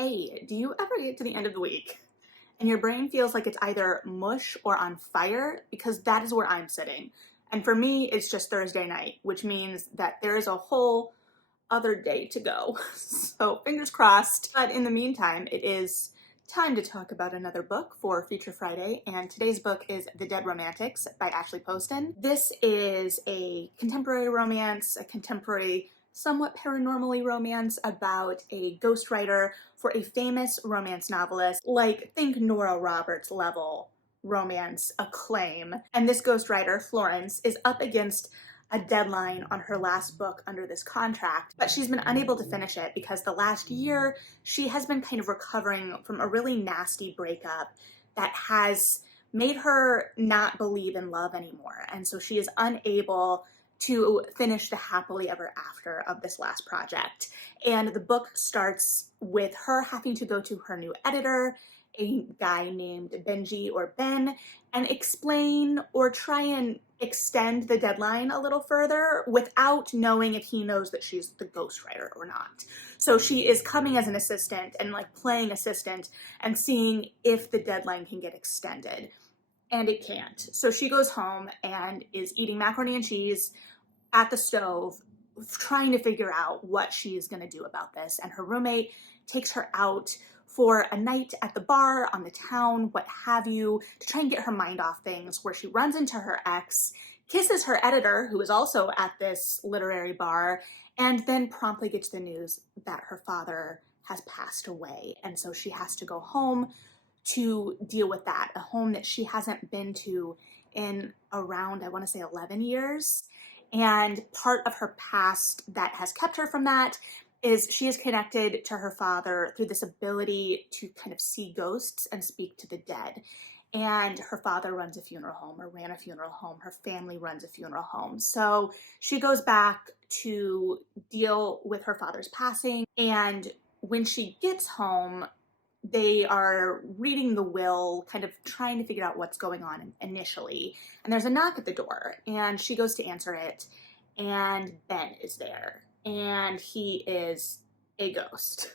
Hey, do you ever get to the end of the week and your brain feels like it's either mush or on fire? Because that is where I'm sitting. And for me, it's just Thursday night, which means that there is a whole other day to go. So fingers crossed. But in the meantime, it is time to talk about another book for Future Friday. And today's book is The Dead Romantics by Ashley Poston. This is a contemporary romance, a contemporary somewhat paranormally romance about a ghostwriter for a famous romance novelist, like think Nora Roberts level romance acclaim. And this ghostwriter, Florence, is up against a deadline on her last book under this contract, but she's been unable to finish it because the last year she has been kind of recovering from a really nasty breakup that has made her not believe in love anymore. And so she is unable to finish the happily ever after of this last project. And the book starts with her having to go to her new editor, a guy named Benji or Ben, and explain or try and extend the deadline a little further without knowing if he knows that she's the ghostwriter or not. So she is coming as an assistant and like playing assistant and seeing if the deadline can get extended. And it can't. So she goes home and is eating macaroni and cheese at the stove, trying to figure out what she is going to do about this. And her roommate takes her out for a night at the bar, on the town, what have you, to try and get her mind off things, where she runs into her ex, kisses her editor, who is also at this literary bar, and then promptly gets the news that her father has passed away. And so she has to go home to deal with that, a home that she hasn't been to in around, I want to say 11 years. And part of her past that has kept her from that is she is connected to her father through this ability to kind of see ghosts and speak to the dead. And her father runs a funeral home, or ran a funeral home. Her family runs a funeral home. So she goes back to deal with her father's passing. And when she gets home, they are reading the will, kind of trying to figure out what's going on initially. And there's a knock at the door, and she goes to answer it, and Ben is there, and he is a ghost.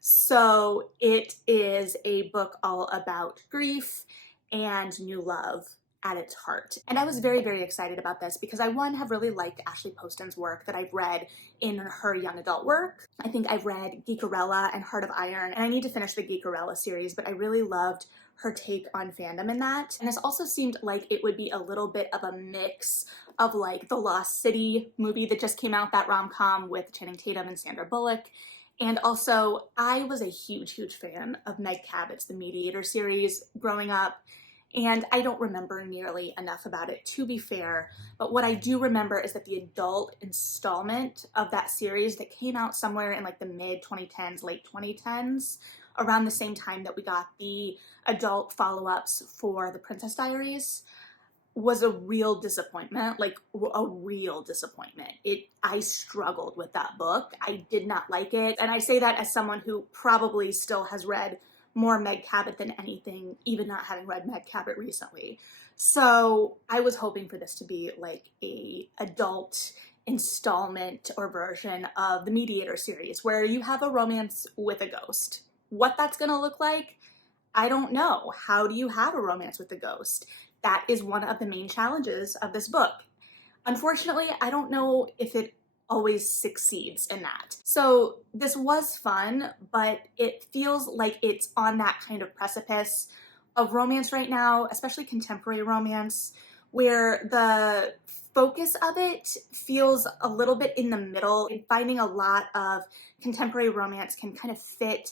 So it is a book all about grief and new love at its heart. And I was very, very excited about this because I, one, have really liked Ashley Poston's work that I've read in her young adult work. I think I've read Geekerella and Heart of Iron, and I need to finish the Geekerella series, but I really loved her take on fandom in that. And this also seemed like it would be a little bit of a mix of like the Lost City movie that just came out, that rom-com with Channing Tatum and Sandra Bullock. And also, I was a huge, huge fan of Meg Cabot's The Mediator series growing up. And I don't remember nearly enough about it, to be fair. But what I do remember is that the adult installment of that series that came out somewhere in like the mid-2010s, late 2010s, around the same time that we got the adult follow-ups for The Princess Diaries, was a real disappointment, like a real disappointment. I struggled with that book. I did not like it. And I say that as someone who probably still has read more Meg Cabot than anything, even not having read Meg Cabot recently. So I was hoping for this to be like a adult installment or version of the Mediator series, where you have a romance with a ghost. What that's gonna look like, I don't know. How do you have a romance with a ghost? That is one of the main challenges of this book. Unfortunately, I don't know if it always succeeds in that. So this was fun, but it feels like it's on that kind of precipice of romance right now, especially contemporary romance, where the focus of it feels a little bit in the middle. And finding a lot of contemporary romance can kind of fit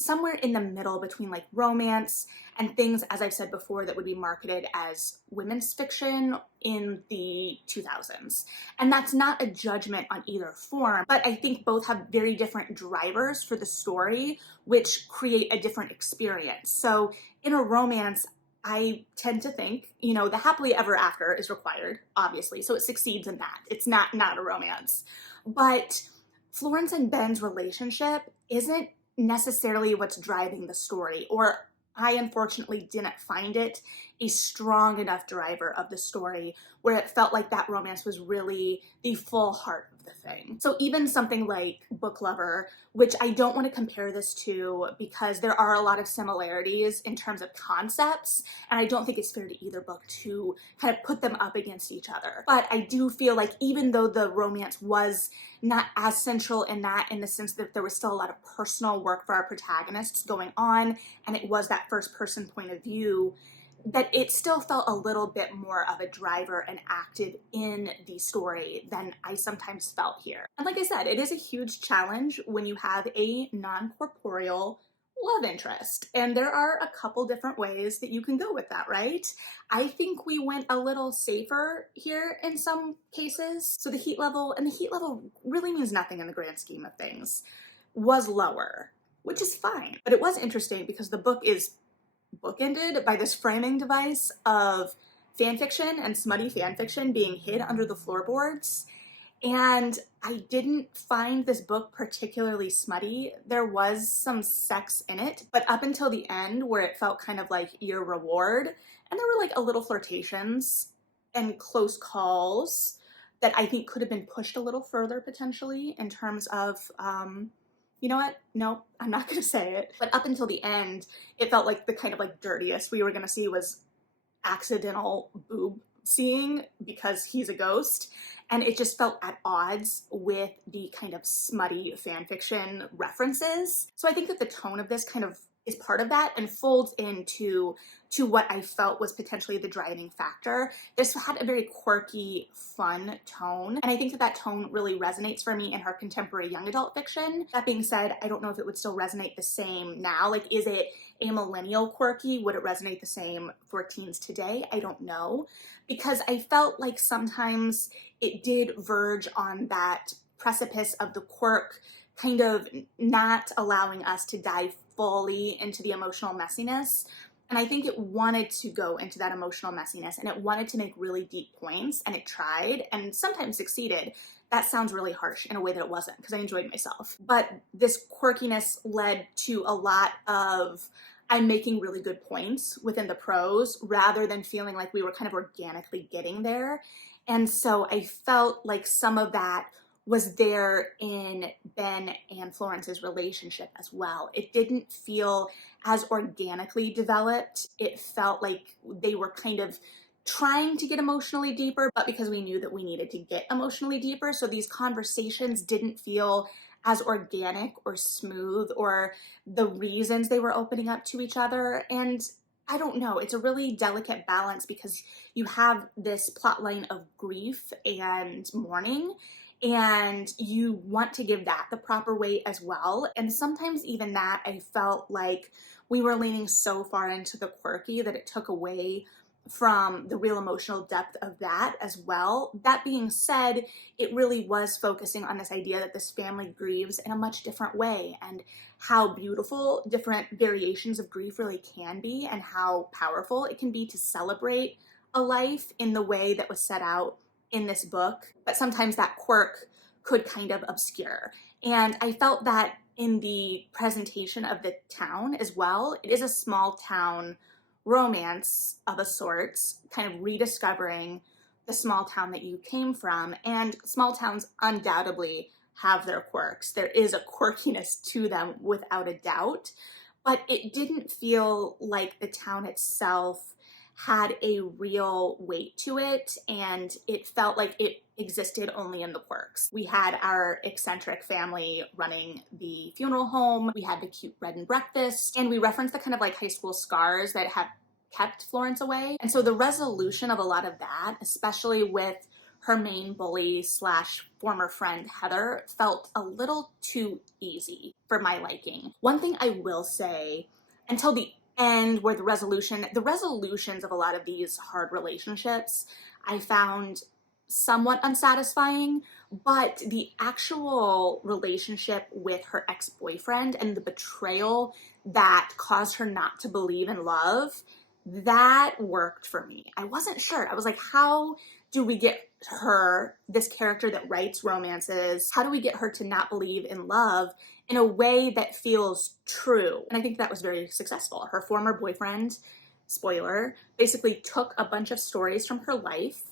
somewhere in the middle between like romance and things, as I've said before, that would be marketed as women's fiction in the 2000s. And that's not a judgment on either form, but I think both have very different drivers for the story, which create a different experience. So in a romance, I tend to think, you know, the happily ever after is required, obviously, so it succeeds in that. It's not a romance. But Florence and Ben's relationship isn't necessarily what's driving the story, or I unfortunately didn't find it a strong enough driver of the story where it felt like that romance was really the full heart of the thing. So even something like Book Lover, which I don't want to compare this to because there are a lot of similarities in terms of concepts, and I don't think it's fair to either book to kind of put them up against each other. But I do feel like even though the romance was not as central in the sense that there was still a lot of personal work for our protagonists going on, and it was that first person point of view, that it still felt a little bit more of a driver and active in the story than I sometimes felt here. And like I said, it is a huge challenge when you have a non-corporeal love interest. And there are a couple different ways that you can go with that, right? I think we went a little safer here in some cases. So the heat level, and the heat level really means nothing in the grand scheme of things, was lower, which is fine. But it was interesting because the book is bookended by this framing device of fanfiction and smutty fanfiction being hid under the floorboards. And I didn't find this book particularly smutty. There was some sex in it, but up until the end where it felt kind of like your reward, and there were like a little flirtations and close calls that I think could have been pushed a little further potentially in terms of you know what? No, I'm not going to say it. But up until the end, it felt like the kind of like dirtiest we were going to see was accidental boob seeing because he's a ghost. And it just felt at odds with the kind of smutty fanfiction references. So I think that the tone of this kind of is part of that and folds into what I felt was potentially the driving factor. This had a very quirky, fun tone, and I think that that tone really resonates for me in her contemporary young adult fiction. That being said, I don't know if it would still resonate the same now. Like, is it a millennial quirky? Would it resonate the same for teens today? I don't know, because I felt like sometimes it did verge on that precipice of the quirk kind of not allowing us to dive fully into the emotional messiness. And I think it wanted to go into that emotional messiness and it wanted to make really deep points, and it tried and sometimes succeeded. That sounds really harsh in a way that it wasn't, because I enjoyed myself. But this quirkiness led to a lot of I'm making really good points within the prose rather than feeling like we were kind of organically getting there. And so I felt like some of that was there in Ben and Florence's relationship as well. It didn't feel as organically developed. It felt like they were kind of trying to get emotionally deeper, but because we knew that we needed to get emotionally deeper. So these conversations didn't feel as organic or smooth, or the reasons they were opening up to each other. And I don't know, it's a really delicate balance because you have this plot line of grief and mourning, and you want to give that the proper weight as well. And sometimes even that, I felt like we were leaning so far into the quirky that it took away from the real emotional depth of that as well. That being said, it really was focusing on this idea that this family grieves in a much different way, and how beautiful different variations of grief really can be, and how powerful it can be to celebrate a life in the way that was set out in this book. But sometimes that quirk could kind of obscure. And I felt that in the presentation of the town as well. It is a small town romance of a sort, kind of rediscovering the small town that you came from. And small towns undoubtedly have their quirks. There is a quirkiness to them without a doubt, but it didn't feel like the town itself had a real weight to it, and it felt like it existed only in the quirks. We had our eccentric family running the funeral home, we had the cute bread and breakfast, and we referenced the kind of like high school scars that have kept Florence away. And so the resolution of a lot of that, especially with her main bully slash former friend Heather, felt a little too easy for my liking. One thing I will say, until the end where the resolutions of a lot of these hard relationships I found somewhat unsatisfying, but the actual relationship with her ex-boyfriend and the betrayal that caused her not to believe in love, that worked for me. I wasn't sure. I was like, how do we get her, this character that writes romances, how do we get her to not believe in love in a way that feels true? And I think that was very successful. Her former boyfriend, spoiler, basically took a bunch of stories from her life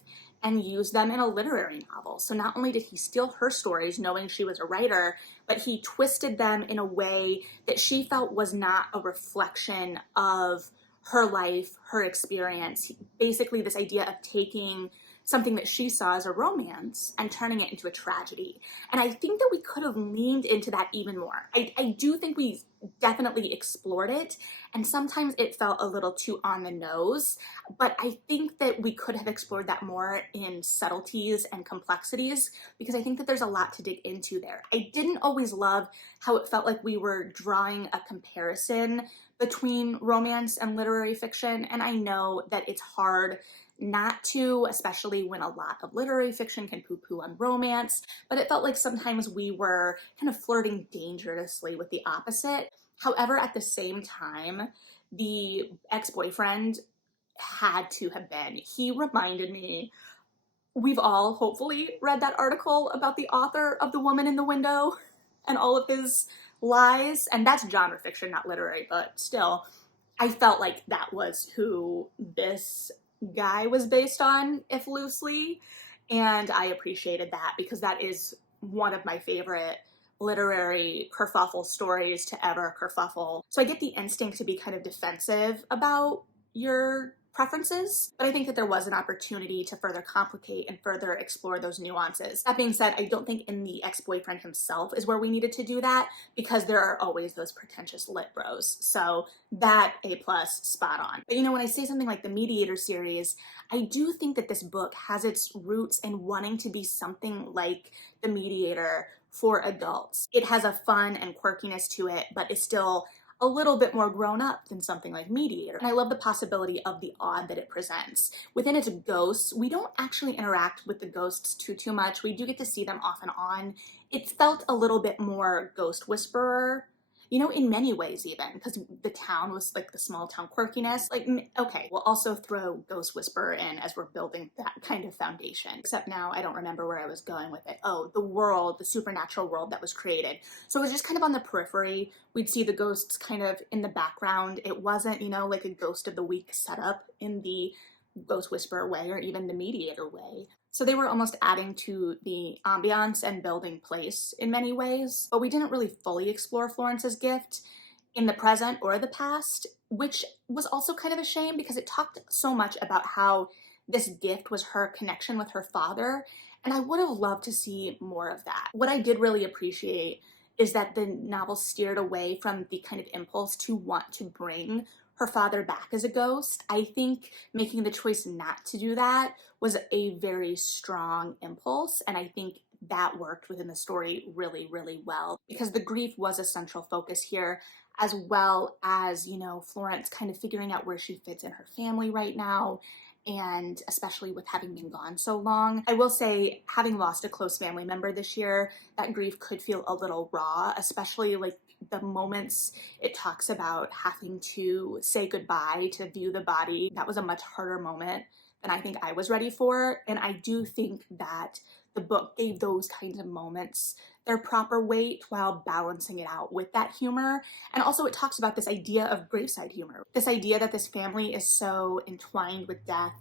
and use them in a literary novel. So not only did he steal her stories, knowing she was a writer, but he twisted them in a way that she felt was not a reflection of her life, her experience. Basically, this idea of taking something that she saw as a romance and turning it into a tragedy. And I think that we could have leaned into that even more. I do think we definitely explored it, and sometimes it felt a little too on the nose, but I think that we could have explored that more in subtleties and complexities, because I think that there's a lot to dig into there. I didn't always love how it felt like we were drawing a comparison between romance and literary fiction, and I know that it's hard not to, especially when a lot of literary fiction can poo-poo on romance, but it felt like sometimes we were kind of flirting dangerously with the opposite. However, at the same time, the ex-boyfriend had to have been. He reminded me, we've all hopefully read that article about the author of The Woman in the Window and all of his lies, and that's genre fiction, not literary, but still, I felt like that was who this guy was based on, if loosely, and I appreciated that because that is one of my favorite literary kerfuffle stories to ever kerfuffle. So I get the instinct to be kind of defensive about your preferences, but I think that there was an opportunity to further complicate and further explore those nuances. That being said, I don't think in the ex-boyfriend himself is where we needed to do that, because there are always those pretentious lit bros. So that A+, spot on. But you know, when I say something like the Mediator series, I do think that this book has its roots in wanting to be something like the Mediator for adults. It has a fun and quirkiness to it, but it's still a little bit more grown up than something like Mediator. And I love the possibility of the odd that it presents. Within its ghosts, we don't actually interact with the ghosts too much. We do get to see them off and on. It felt a little bit more Ghost Whisperer, you know, in many ways even, because the town was like the small town quirkiness. Like, okay, we'll also throw Ghost Whisperer in as we're building that kind of foundation. Except now I don't remember where I was going with it. Oh, the world, the supernatural world that was created. So it was just kind of on the periphery. We'd see the ghosts kind of in the background. It wasn't, you know, like a Ghost of the Week setup in the Ghost Whisperer way or even the Mediator way. So they were almost adding to the ambiance and building place in many ways, but we didn't really fully explore Florence's gift in the present or the past, which was also kind of a shame because it talked so much about how this gift was her connection with her father, and I would have loved to see more of that. What I did really appreciate is that the novel steered away from the kind of impulse to want to bring her father back as a ghost. I think making the choice not to do that was a very strong impulse, and I think that worked within the story really, really well, because the grief was a central focus here, as well as, you know, Florence kind of figuring out where she fits in her family right now, and especially with having been gone so long. I will say, having lost a close family member this year, that grief could feel a little raw, especially like the moments it talks about having to say goodbye to view the body. That was a much harder moment than I think I was ready for, and I do think that the book gave those kinds of moments their proper weight while balancing it out with that humor. And also it talks about this idea of graveside humor, this idea that this family is so entwined with death,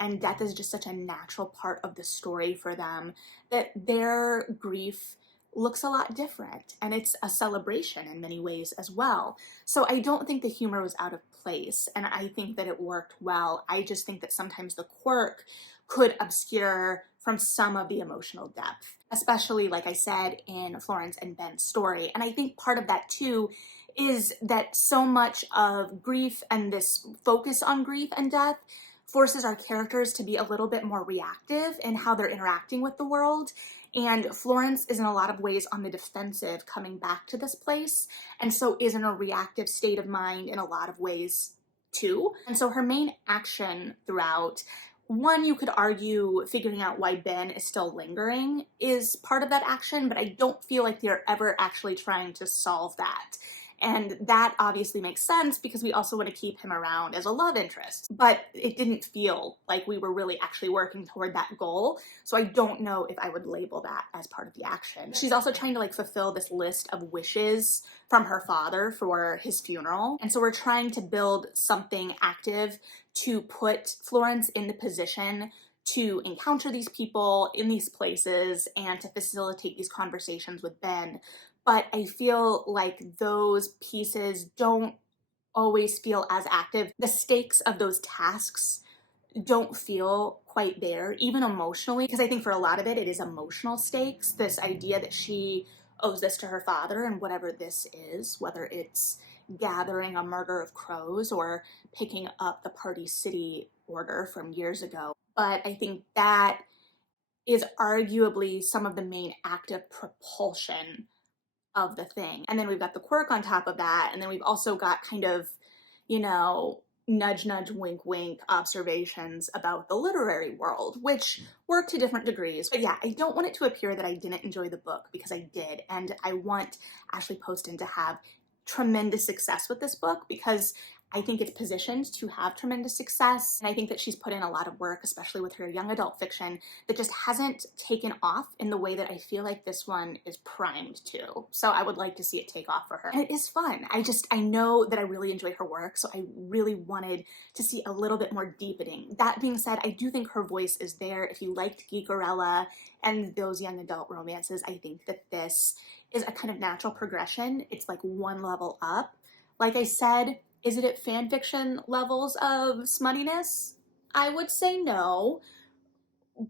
and death is just such a natural part of the story for them, that their grief looks a lot different, and it's a celebration in many ways as well. So I don't think the humor was out of place, and I think that it worked well. I just think that sometimes the quirk could obscure from some of the emotional depth, especially, like I said, in Florence and Ben's story. And I think part of that too is that so much of grief and this focus on grief and death forces our characters to be a little bit more reactive in how they're interacting with the world. And Florence is in a lot of ways on the defensive coming back to this place, and so is in a reactive state of mind in a lot of ways too. And so her main action throughout, one, you could argue figuring out why Ben is still lingering is part of that action, but I don't feel like they're ever actually trying to solve that. And that obviously makes sense because we also want to keep him around as a love interest. But it didn't feel like we were really actually working toward that goal. So I don't know if I would label that as part of the action. She's also trying to like fulfill this list of wishes from her father for his funeral. And so we're trying to build something active to put Florence in the position to encounter these people in these places and to facilitate these conversations with Ben. But I feel like those pieces don't always feel as active. The stakes of those tasks don't feel quite there, even emotionally, because I think for a lot of it, it is emotional stakes. This idea that she owes this to her father, and whatever this is, whether it's gathering a murder of crows or picking up the Party City order from years ago. But I think that is arguably some of the main active propulsion of the thing. And then we've got the quirk on top of that. And then we've also got kind of, you know, nudge, nudge, wink, wink observations about the literary world, which work to different degrees. But yeah, I don't want it to appear that I didn't enjoy the book, because I did. And I want Ashley Poston to have tremendous success with this book, because I think it's positioned to have tremendous success. And I think that she's put in a lot of work, especially with her young adult fiction, that just hasn't taken off in the way that I feel like this one is primed to. So I would like to see it take off for her. And it is fun. I know that I really enjoy her work, so I really wanted to see a little bit more deepening. That being said, I do think her voice is there. If you liked Geekerella and those young adult romances, I think that this is a kind of natural progression. It's like one level up. Like I said, is it at fan fiction levels of smuttiness? I would say no,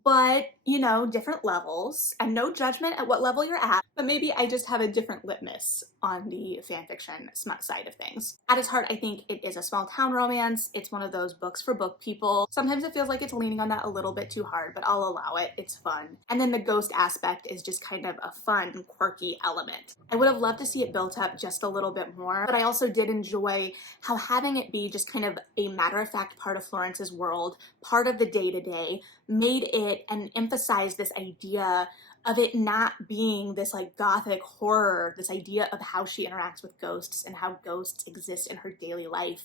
but you know, different levels, and no judgment at what level you're at, but maybe I just have a different litmus on the fanfiction smut side of things. At its heart, I think it is a small town romance. It's one of those books for book people. Sometimes it feels like it's leaning on that a little bit too hard, but I'll allow it. It's fun. And then the ghost aspect is just kind of a fun, quirky element. I would have loved to see it built up just a little bit more, but I also did enjoy how having it be just kind of a matter-of-fact part of Florence's world, part of the day-to-day, made it and emphasized this idea of it not being this like gothic horror, this idea of how she interacts with ghosts and how ghosts exist in her daily life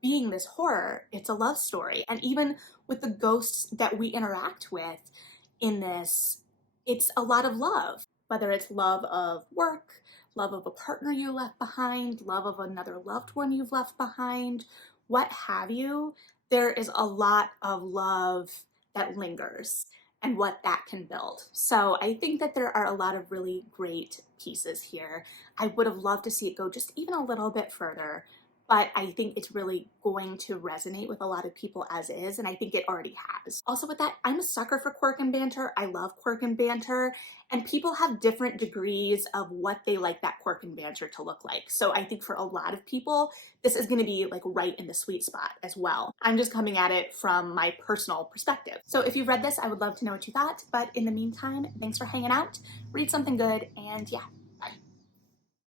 being this horror. It's a love story. And even with the ghosts that we interact with in this, it's a lot of love, whether it's love of work, love of a partner you left behind, love of another loved one you've left behind, what have you. There is a lot of love that lingers and what that can build. So I think that there are a lot of really great pieces here. I would have loved to see it go just even a little bit further, but I think it's really going to resonate with a lot of people as is, and I think it already has. Also with that, I'm a sucker for quirk and banter. I love quirk and banter, and people have different degrees of what they like that quirk and banter to look like. So I think for a lot of people, this is gonna be like right in the sweet spot as well. I'm just coming at it from my personal perspective. So if you've read this, I would love to know what you thought, but in the meantime, thanks for hanging out, read something good, and yeah,